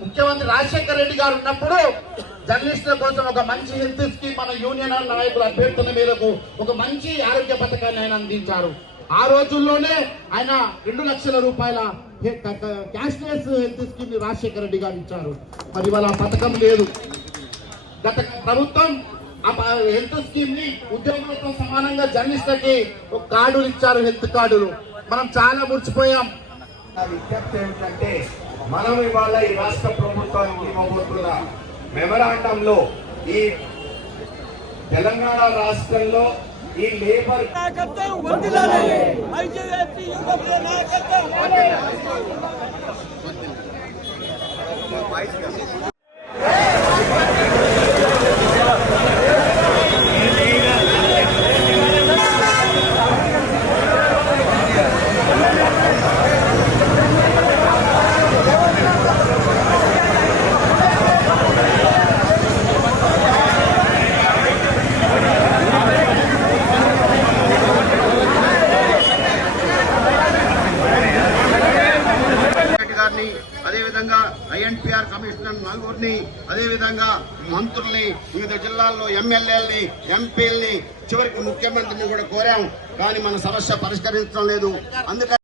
ముఖ్యమంత్రి రాజశేఖర రెడ్డి గారు ఉన్నప్పుడు జర్నలిస్టుల కోసం ఒక మంచి హెల్త్ స్కీమ్ మన యూనియన్ నాయకుల అభ్యర్థన మేరకు ఒక మంచి ఆరోగ్య పథకాన్ని ఆయన అందించారు. ఆ రోజుల్లోనే ఆయన 2 లక్షల రూపాయల క్యాష్లెస్ హెల్త్ స్కీమ్ ని రాజశేఖర రెడ్డి గారు ఇచ్చారు. మరి వాళ్ళ పథకం లేదు. గత ప్రభుత్వం హెల్త్ స్కీమ్ ని ఉద్యోగులతో సమానంగా జర్నలిస్టులకి ఒక కార్డులు ఇచ్చారు, హెల్త్ కార్డులు. మనం చాలా మురిచిపోయాం. విజ్ఞప్తి ఏమిటంటే మనం ఇవాళ ఈ రాష్ట్ర ప్రభుత్వానికి ఇవ్వబోతున్న మెమరాండంలో ఈ తెలంగాణ రాష్ట్రంలో ఈ లేబర్ అదేవిధంగా ఐఎన్పిఆర్ కమిషనర్ నలుగురిని, అదేవిధంగా మంత్రుల్ని, వివిధ జిల్లాల్లో ఎమ్మెల్యేలని, ఎంపీలని, చివరికి ముఖ్యమంత్రిని కూడా కోరాం. కానీ మన సమస్య పరిష్కరించడం లేదు. అందుకని